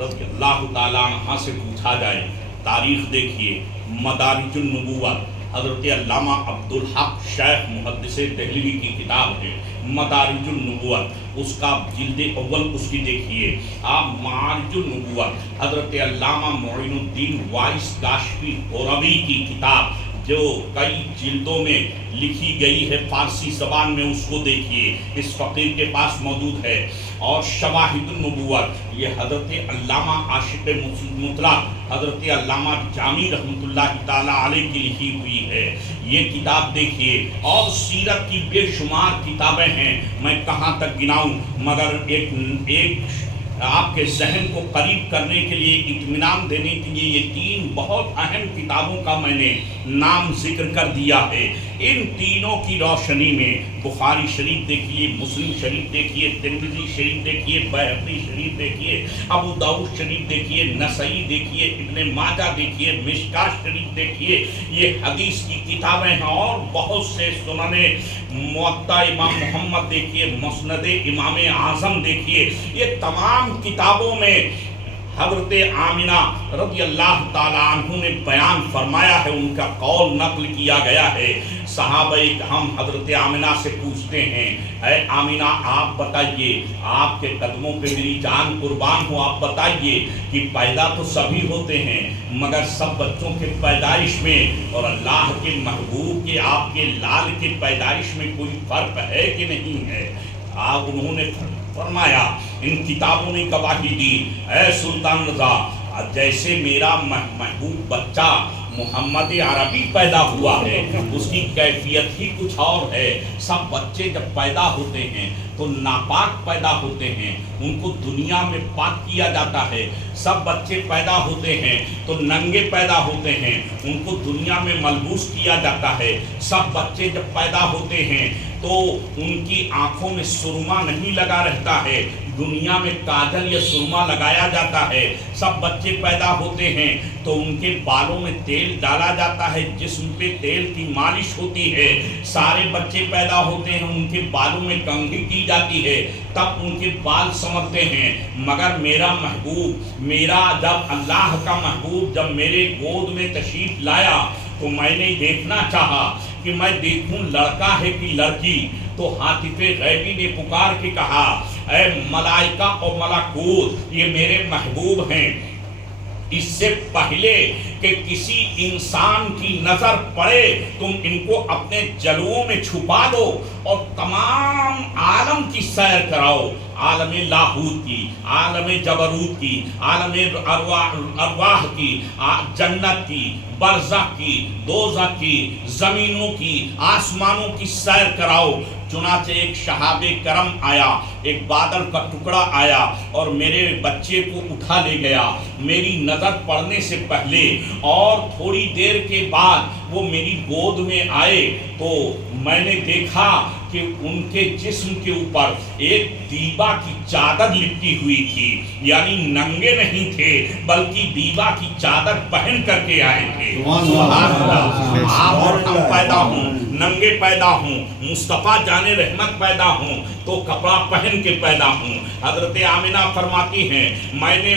رضی اللہ تعالیٰ عنہ سے پوچھا جائے. تاریخ دیکھیے. مدارج النبوت حضرت علامہ عبدالحق شیخ محدث دہلوی کی کتاب ہے مدارج النبوت. اس کا جلد اول اس کی دیکھیے آپ. معارج النبوت حضرت علامہ معین الدین وائس کاشفی غوروی کی کتاب جو کئی جلدوں میں لکھی گئی ہے فارسی زبان میں، اس کو دیکھیے. اس فقیر کے پاس موجود ہے. اور شواہد النبوت یہ حضرت علامہ عاشق مطلق حضرت علامہ جامی رحمۃ اللہ تعالیٰ علیہ کی لکھی ہوئی ہے. یہ کتاب دیکھیے. اور سیرت کی بے شمار کتابیں ہیں، میں کہاں تک گناؤں، مگر ایک آپ کے ذہن کو قریب کرنے کے لیے، اطمینان دینے کے لیے یہ تین بہت اہم کتابوں کا میں نے نام ذکر کر دیا ہے. ان تینوں کی روشنی میں بخاری شریف دیکھیے، مسلم شریف دیکھیے، ترمذی شریف دیکھیے، بیہقی شریف دیکھیے، ابو داؤد شریف دیکھیے، نسائی دیکھیے، ابن ماجہ دیکھیے، مشکاۃ شریف دیکھیے. یہ حدیث کی کتابیں ہیں. اور بہت سے سنن موطا امام محمد دیکھیے، مسند امام اعظم دیکھیے. یہ تمام کتابوں میں حضرت آمنہ رضی اللہ تعالیٰ عنہ نے بیان فرمایا ہے، ان کا قول نقل کیا گیا ہے۔ صحابہ ہم حضرت آمنہ سے پوچھتے ہیں، اے آمنہ آپ بتائیے، آپ کے قدموں پہ میری جان قربان ہو، آپ بتائیے کہ پیدا تو سبھی ہوتے ہیں مگر سب بچوں کے پیدائش میں اور اللہ کے محبوب کے آپ کے لال کے پیدائش میں کوئی فرق ہے کہ نہیں ہے؟ آپ انہوں نے فرمایا، ان کتابوں نے گواہی دی، اے سلطان رضا، جیسے میرا محبوب بچہ محمد عربی پیدا ہوا ہے اس کی کیفیت ہی کچھ اور ہے۔ سب بچے جب پیدا ہوتے ہیں تو ناپاک پیدا ہوتے ہیں، ان کو دنیا میں پاک کیا جاتا ہے۔ سب بچے پیدا ہوتے ہیں تو ننگے پیدا ہوتے ہیں، ان کو دنیا میں ملبوس کیا جاتا ہے۔ سب بچے جب پیدا ہوتے ہیں تو ان کی آنکھوں میں سرما نہیں لگا رہتا ہے، دنیا میں کاجل یا سرما لگایا جاتا ہے۔ سب بچے پیدا ہوتے ہیں تو ان کے بالوں میں تیل ڈالا جاتا ہے، جسم پہ تیل کی مالش ہوتی ہے۔ سارے بچے پیدا ہوتے ہیں، ان کے بالوں میں کنگھی کی جاتی ہے، تب ان کے بال سنورتے ہیں۔ مگر میرا محبوب، میرا جب اللہ کا محبوب جب میرے گود میں تشریف لایا تو میں نے دیکھنا چاہا کہ میں دیکھوں لڑکا ہے کہ لڑکی، تو ہاتف غیبی نے پکار کے کہا، اے ملائکہ اور ملکوت، یہ میرے محبوب ہیں۔ اس سے پہلے کہ کسی انسان کی نظر پڑے تم ان کو اپنے جلووں میں چھپا دو اور تمام عالم کی سیر کراؤ، عالم لاہوت کی، عالم جبروت کی، عالم ارواح کی، جنت کی، برزخ کی، دوزخ کی، زمینوں کی، آسمانوں کی سیر کراؤ۔ چنانچہ ایک شہاب کرم آیا، ایک بادل کا ٹکڑا آیا اور میرے بچے کو اٹھا لے گیا میری نظر پڑنے سے پہلے، اور تھوڑی دیر کے بعد وہ میری گود میں آئے تو میں نے دیکھا کہ ان کے جسم کے اوپر ایک دیبا کی چادر لپٹی ہوئی تھی، یعنی ننگے نہیں تھے بلکہ دیبا کی چادر پہن کر کے آئے تھے۔ سبحان اللہ، آپ اور ہم پیدا ہوں ننگے پیدا ہوں، مصطفیٰ جان رحمت پیدا ہوں تو کپڑا پہن کے پیدا ہوں۔ حضرت آمنہ فرماتی ہیں، میں نے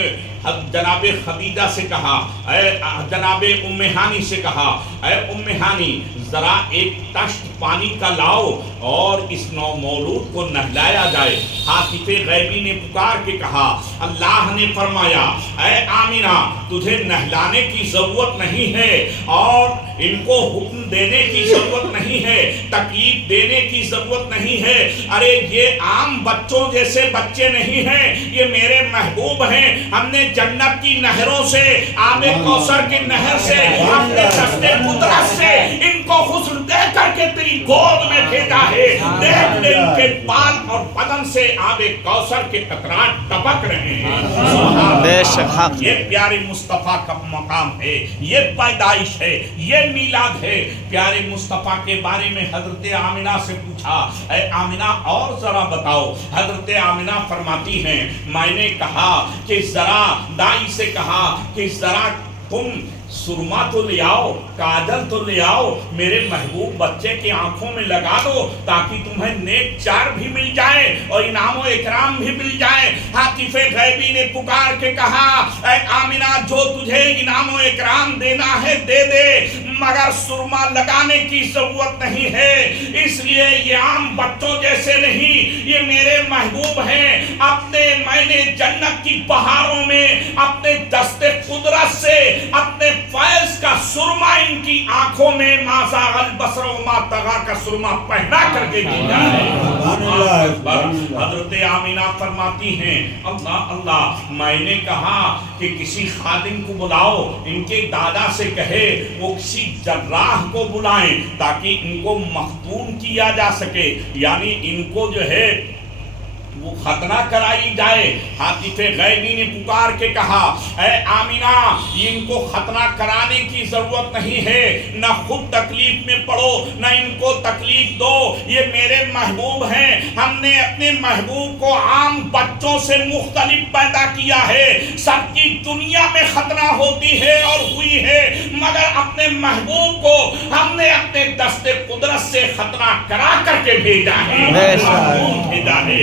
جناب خدیجہ سے کہا، اے جناب ام ہانی سے کہا، اے ام ہانی ذرا ایک تشت پانی کا لاؤ اور اس نو مولود کو نہلایا جائے۔ ہاتف غیبی نے پکار کے کہا، اللہ نے فرمایا، اے آمنہ تجھے نہلانے کی ضرورت نہیں ہے اور ان کو حکم دینے کی ضرورت نہیں ہے، تکلیف دینے کی ضرورت نہیں ہے۔ ارے یہ عام بچوں جیسے بچے نہیں ہیں، یہ میرے محبوب ہیں۔ ہم نے جنت کی نہروں سے، آب کوثر کی نہر سے، اپنے دست قدرت سے ان کو غسل دے کر کے تیری گود میں بھیجا ہے۔ دیکھ لے ان کے بال اور بدن سے آب کوثر کے قطرات ٹپک رہے ہیں۔ بے شک حق، یہ پیارے مصطفیٰ کا مقام ہے، یہ پیدائش ہے، یہ میلاد ہے۔ پیارے مصطفیٰ کے بارے میں حضرت آمنہ سے پوچھا، اے آمنہ اور ذرا بتاؤ۔ حضرت آمنہ فرماتی ہیں، میں نے کہا کہ ذرا دائی سے کہا کہ ذرا تم سرما تو لے آؤ، کاجل تو لے آؤ، میرے محبوب بچے کی آنکھوں میں لگا دو تاکہ تمہیں نیک چار بھی مل جائے اور انعام و اکرام بھی مل جائے۔ ہاتف غیبی نے پکار کے کہا، اے آمنہ جو تجھے انعام و اکرام دینا ہے دے دے، مگر سرما لگانے کی ضرورت نہیں ہے، اس لیے یہ عام بچوں جیسے نہیں، یہ میرے محبوب ہیں۔ میں نے جنت کی بہاروں میں اپنے دست قدرت سے اپنے فیض کا سرما ان کی آنکھوں میں ما زاغ البصر وما طغی کا سرما پہنا کر کے دیا ہے۔ حضرت آمنہ فرماتی ہیں، اللہ اللہ، میں نے کہا کہ کسی خادم کو بلاؤ، ان کے دادا سے کہے وہ کسی جراح کو بلائیں تاکہ ان کو مختون کیا جا سکے، یعنی ان کو جو ہے وہ ختنہ کرائی جائے۔ ہاتف غیبی نے پکار کے کہا، اے آمنہ ان کو ختنہ کرانے کی ضرورت نہیں ہے، نہ خود تکلیف میں پڑو نہ ان کو تکلیف دو، یہ میرے محبوب ہیں۔ ہم نے اپنے محبوب کو عام بچوں سے مختلف پیدا کیا ہے، سب کی دنیا میں ختنہ ہوتی ہے اور ہوئی ہے، مگر اپنے محبوب کو ہم نے اپنے دست قدرت سے ختنہ کرا کر کے بھیجا ہے، بھیجا ہے۔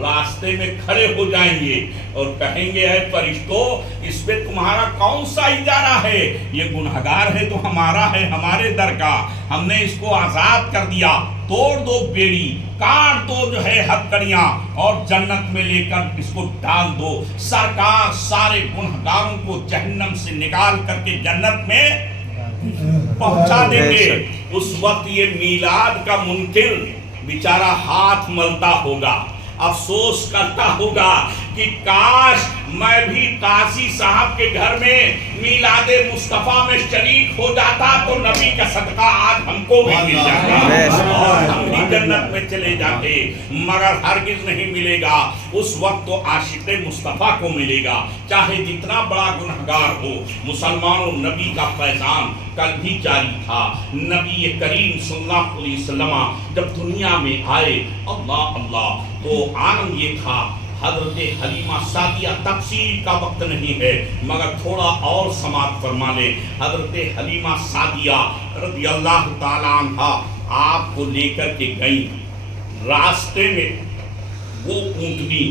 راستے میں کھڑے ہو جائیں گے اور کہیں گے اے فرشتوں اس پہ تمہارا کون سا اجارہ ہے، یہ گنہگار ہے تو ہمارا ہے، ہمارے در کا، ہم نے اس کو آزاد کر دیا، توڑ دو بیڑی، کاٹ دو جو ہے ہتکڑیاں اور جنت میں لے کر اس کو ڈال دو۔ سرکار سارے گنہگاروں کو جہنم سے نکال کر کے جنت میں پہنچا دیں گے۔ اس وقت یہ میلاد کا منکر بیچارہ ہاتھ ملتا ہوگا، افسوس کرتا ہوگا کہ کاش میں بھی قاضی صاحب کے گھر میں میلاد مصطفیٰ میں شریک ہو جاتا تو نبی کا صدقہ آج ہم کو بھی مل جاتا اور ہم بھی جنت میں چلے جاتے، مگر ہرگز نہیں ملے گا۔ اس وقت تو عاشق مصطفیٰ کو ملے گا، چاہے جتنا بڑا گنہگار ہو۔ مسلمانوں، نبی کا فیضان کل بھی جاری تھا۔ نبی کریم صلی اللہ علیہ وسلم جب دنیا میں آئے، اللہ اللہ، تو عالم یہ تھا، حضرت حلیمہ سعدیہ، تفصیل کا وقت نہیں ہے مگر تھوڑا اور سماعت فرما لیں۔ حضرت حلیمہ سعدیہ رضی اللہ تعالیٰ عنہ آپ کو لے کر کے گئیں، راستے میں وہ اونٹنی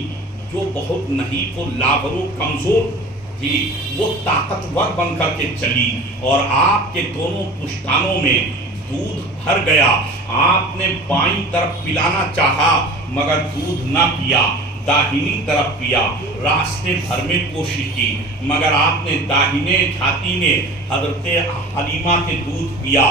جو بہت نحیف و لاغر و کمزور تھی وہ طاقتور بن کر کے چلی اور آپ کے دونوں پشتانوں میں دودھ بھر گیا۔ آپ نے بائیں طرف پلانا چاہا مگر دودھ نہ پیا، داہنی طرف پیا۔ راستے بھر میں کوشش کی مگر آپ نے داہنے چھاتی میں حضرت حلیمہ کے دودھ پیا،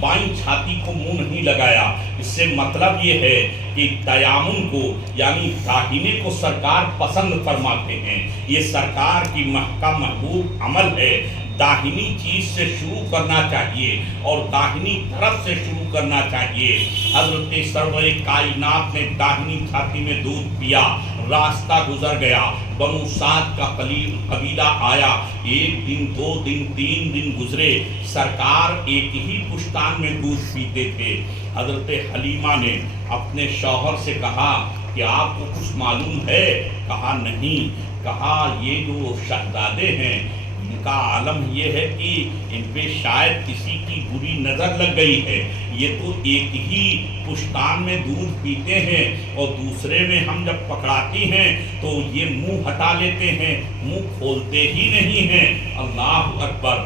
بائیں چھاتی کو منہ نہیں لگایا۔ اس سے مطلب یہ ہے کہ تیامن کو یعنی داہنے کو سرکار پسند فرماتے ہیں، یہ سرکار کی کا محبوب عمل ہے۔ داہنی چیز سے شروع کرنا چاہیے اور داہنی طرف سے شروع کرنا چاہیے۔ حضرت سرور کائنات نے داہنی چھاتی میں دودھ پیا، راستہ گزر گیا، بنو سعد کا قبیلہ آیا، ایک دن، دو دن، تین دن گزرے، سرکار ایک ہی پشتان میں دودھ پیتے تھے۔ حضرت حلیمہ نے اپنے شوہر سے کہا کہ آپ کو کچھ معلوم ہے؟ کہا نہیں۔ کہا یہ جو شہزادے ہیں ان کا عالم یہ ہے کہ ان پہ شاید کسی کی بری نظر لگ گئی ہے، یہ تو ایک ہی پشتان میں دودھ پیتے ہیں اور دوسرے میں ہم جب پکڑاتی ہیں تو یہ منہ ہٹا لیتے ہیں، منہ کھولتے ہی نہیں ہیں۔ اللہ اکبر۔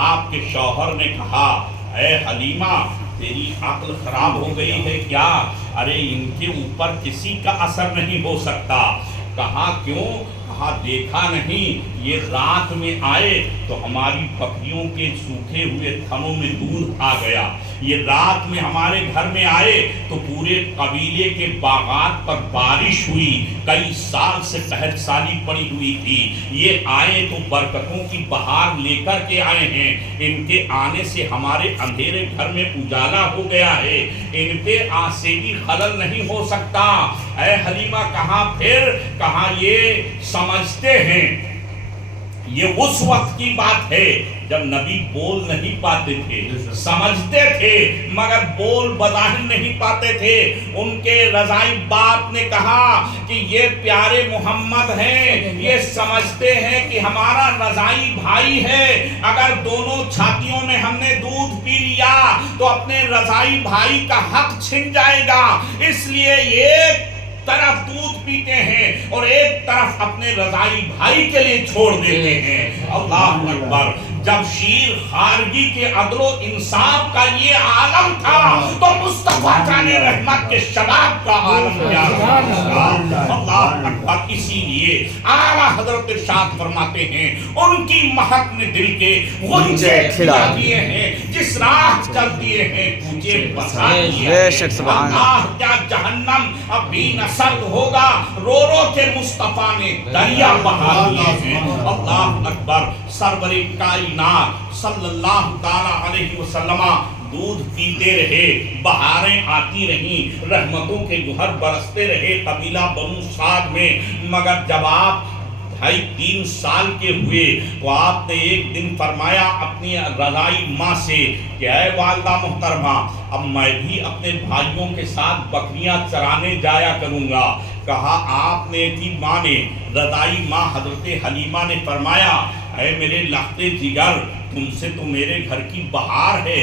آپ کے شوہر نے کہا اے حلیمہ تیری عقل خراب ہو گئی ہے کیا؟ ارے ان کے اوپر کسی کا اثر نہیں ہو سکتا۔ کہا کیوں؟ کہا دیکھا نہیں یہ رات میں آئے تو ہماری بکریوں کے سوکھے ہوئے تھنوں میں دودھ آ گیا، یہ رات میں ہمارے گھر میں آئے تو پورے قبیلے کے باغات پر بارش ہوئی، کئی سال سے قحط سالی پڑی ہوئی تھی، یہ آئے تو برکتوں کی بہار لے کر کے آئے ہیں، ان کے آنے سے ہمارے اندھیرے گھر میں اجالا ہو گیا ہے، ان پہ آسیبی خلل نہیں ہو سکتا۔ اے حلیمہ کہا پھر؟ کہا یہ سمجھتے ہیں، یہ اس وقت کی بات ہے جب نبی بول نہیں پاتے تھے، سمجھتے تھے مگر بول بظاہر نہیں پاتے تھے۔ ان کے رضائی باپ نے کہا کہ یہ پیارے محمد ہیں، یہ سمجھتے ہیں کہ ہمارا رضائی بھائی ہے، اگر دونوں چھاتیوں میں ہم نے دودھ پی لیا تو اپنے رضائی بھائی کا حق چھن جائے گا، اس لیے ایک طرف دودھ پیتے ہیں اور ایک طرف اپنے رضائی بھائی کے لیے چھوڑ دیتے ہیں۔ اللہ اکبر۔ جب شیر خارجی کے عدل و انصاف کا یہ عالم تھا تو مصطفیٰ جان رحمت کے شباب کا عالم کیا تھا۔ اللہ اکبر۔ اسی لیے اعلیٰ حضرت ارشاد فرماتے ہیں ان کی مہک نے دل کے غنچے کھلا دیے ہیں، جس راہ چل دیے ہیں کوچے بسا دیے ہیں۔ اللہ کیا جہنم اب بھی نہ سرد ہوگا، رو رو کے مصطفیٰ نے دریا بہا دیے ہیں۔ اللہ اکبر۔ سرور کائنات صلی اللہ تعالیٰ علیہ وسلم دودھ پیتے رہے، بہاریں آتی رہیں، رحمتوں کے گہر برستے رہے قبیلہ بنو سعد میں، مگر جب آپ 2.5-3 سال کے ہوئے تو آپ نے ایک دن فرمایا اپنی رضائی ماں سے کہ اے والدہ محترمہ اب میں بھی اپنے بھائیوں کے ساتھ بکریاں چرانے جایا کروں گا۔ کہا آپ نے کی ماں نے، رضائی ماں حضرت حلیمہ نے فرمایا اے میرے لخت جگر تم سے تو میرے گھر کی بہار ہے،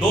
2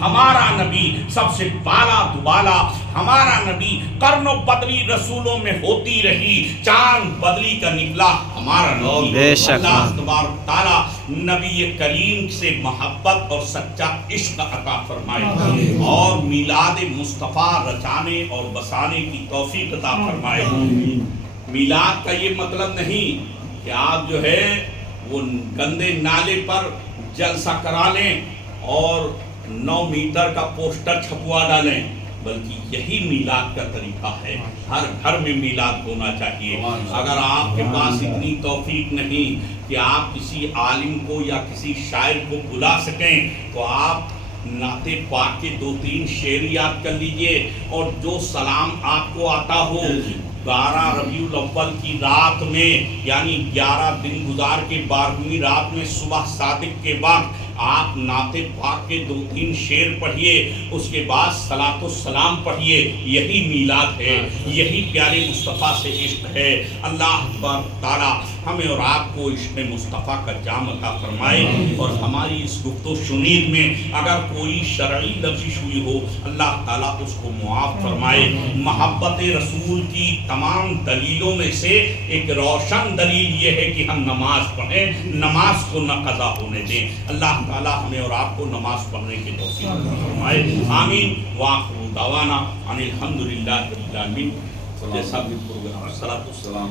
ہمارا نبی سب سے بالا دبالا، ہمارا نبی قرن و بدلی رسولوں میں ہوتی رہی، چاند بدلی کا نکلا ہمارا نبی۔ بے شک اللہ تبارک تعالیٰ نبی کریم سے محبت اور سچا عشق عطا فرمائے اور میلاد مصطفیٰ رچانے اور بسانے کی توفیق عطا فرمائے۔ میلاد کا یہ مطلب نہیں کہ آپ جو ہے وہ گندے نالے پر جلسہ کرا لیں اور 9 میٹر کا پوسٹر چھپوا ڈالیں، بلکہ یہی میلاد کا طریقہ ہے۔ ہر گھر میں میلاد ہونا چاہیے۔ اگر آپ کے پاس اتنی توفیق نہیں کہ آپ کسی عالم کو یا کسی شاعر کو بلا سکیں تو آپ نعت پاک کے 2-3 شعر یاد کر لیجئے، اور جو سلام آپ کو آتا ہو 12 ربیع الاول کی رات میں، یعنی 11 دن گزار کے 12ویں رات میں صبح صادق کے وقت آپ نعت پاک کے 2-3 شعر پڑھیے، اس کے بعد صلاۃ و سلام پڑھیے، یہی میلاد ہے، یہی پیارے مصطفیٰ سے عشق ہے۔ اللہ تبارک تعالیٰ ہمیں اور آپ کو عشق مصطفیٰ کا جام عطا فرمائے، اور ہماری اس گفت و شنید میں اگر کوئی شرعی لغزش ہوئی ہو اللہ تعالیٰ اس کو معاف فرمائے۔ محبت رسول کی تمام دلیلوں میں سے ایک روشن دلیل یہ ہے کہ ہم نماز پڑھیں، نماز کو نہ قضا ہونے دیں۔ اللہ تعالیٰ ہمیں اور آپ کو نماز پڑھنے کی توفیق عطا فرمائے، آمین۔ وآخر دعوانا ان الحمدللہ رب العالمین۔ جیسا بھی پروگرام، الصلاۃ والسلام